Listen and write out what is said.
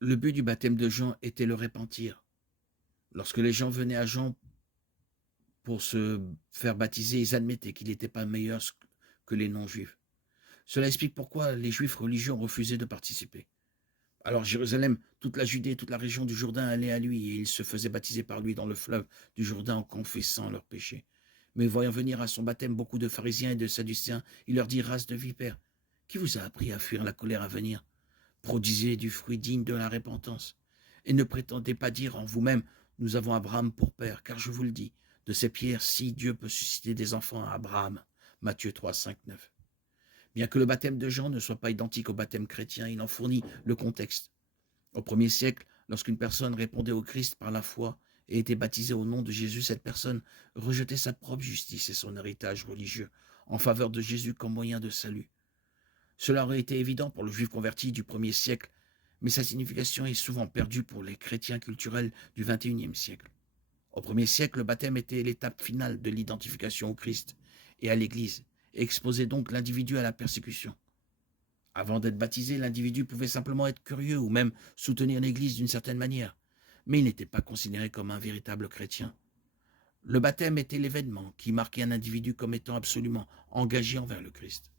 Le but du baptême de Jean était le repentir. Lorsque les gens venaient à Jean pour se faire baptiser, ils admettaient qu'il n'était pas meilleur que les non-juifs. Cela explique pourquoi les juifs religieux ont refusé de participer. Alors Jérusalem, toute la Judée, toute la région du Jourdain allaient à lui et ils se faisaient baptiser par lui dans le fleuve du Jourdain en confessant leurs péchés. Mais voyant venir à son baptême beaucoup de pharisiens et de sadducéens, il leur dit: race de vipères, qui vous a appris à fuir la colère à venir? Produisez du fruit digne de la repentance. Et ne prétendez pas dire en vous-même: nous avons Abraham pour père, car je vous le dis, de ces pierres, si Dieu peut susciter des enfants à Abraham. Matthieu 3, 5, 9. Bien que le baptême de Jean ne soit pas identique au baptême chrétien, il en fournit le contexte. Au premier siècle, lorsqu'une personne répondait au Christ par la foi et était baptisée au nom de Jésus, cette personne rejetait sa propre justice et son héritage religieux en faveur de Jésus comme moyen de salut. Cela aurait été évident pour le juif converti du premier siècle, mais sa signification est souvent perdue pour les chrétiens culturels du XXIe siècle. Au premier siècle, le baptême était l'étape finale de l'identification au Christ et à l'Église, et exposait donc l'individu à la persécution. Avant d'être baptisé, l'individu pouvait simplement être curieux ou même soutenir l'Église d'une certaine manière, mais il n'était pas considéré comme un véritable chrétien. Le baptême était l'événement qui marquait un individu comme étant absolument engagé envers le Christ.